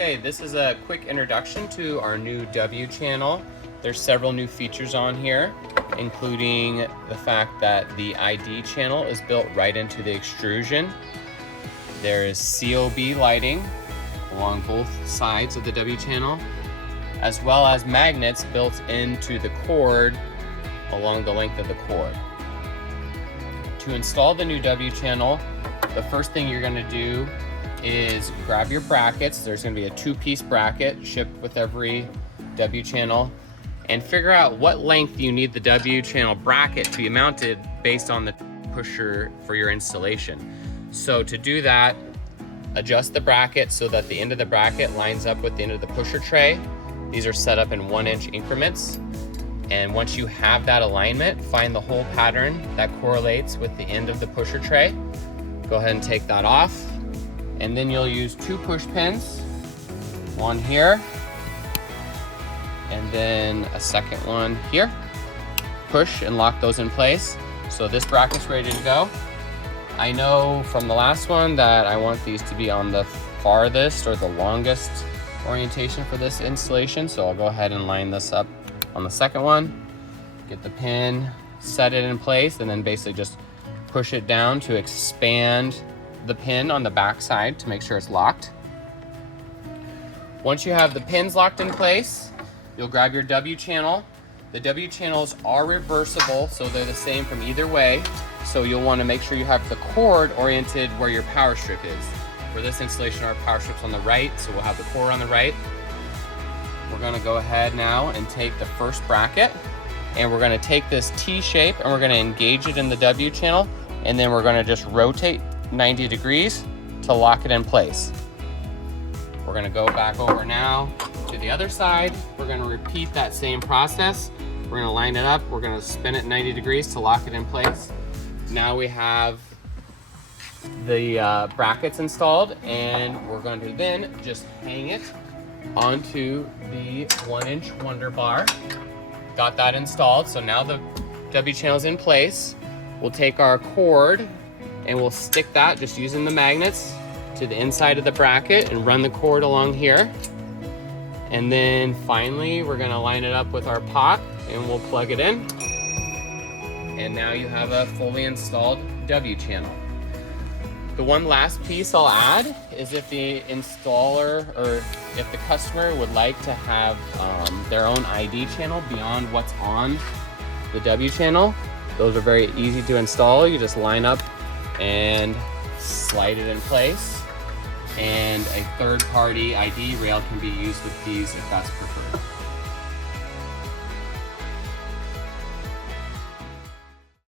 Okay, this is a quick introduction to our new W channel. There's several new features on here, including the fact that the ID channel is built right into the extrusion. There is COB lighting along both sides of the W channel, as well as magnets built into the cord along the length of the cord. To install the new W channel, the first thing you're going to do is grab your brackets. There's going to be a 2-piece bracket shipped with every W channel, and figure out what length you need the W channel bracket to be mounted based on the pusher for your installation. So to do that, adjust the bracket so that the end of the bracket lines up with the end of the pusher tray. These are set up in 1-inch increments. And once you have that alignment, find the hole pattern that correlates with the end of the pusher tray. Go ahead and take that off. And then you'll use 2 push pins, one here, and then a second one here. Push and lock those in place. So this bracket's ready to go. I know from the last one that I want these to be on the farthest or the longest orientation for this installation. So I'll go ahead and line this up on the second one, get the pin, set it in place, and then basically just push it down to expand the pin on the back side to make sure it's locked. Once you have the pins locked in place, you'll grab your W channel. The W channels are reversible, so they're the same from either way. So you'll want to make sure you have the cord oriented where your power strip is. For this installation, our power strip's on the right, so we'll have the cord on the right. We're going to go ahead now and take the first bracket, and we're going to take this T shape and we're going to engage it in the W channel, and then we're going to just rotate 90 degrees to lock it in place. We're going to go back over now to the other side. We're going to repeat that same process. We're going to line it up. We're going to spin it 90 degrees to lock it in place. Now we have the brackets installed, and we're going to then just hang it onto the 1-inch Wonder Bar. Got that installed, so now the W channel's in place. We'll take our cord and we'll stick that, just using the magnets, to the inside of the bracket and run the cord along here. And then finally, we're gonna line it up with our pot and we'll plug it in. And now you have a fully installed W channel. The one last piece I'll add is if the installer or if the customer would like to have their own ID channel beyond what's on the W channel, those are very easy to install. You just line up and slide it in place, and a third-party ID rail can be used with these if that's preferred.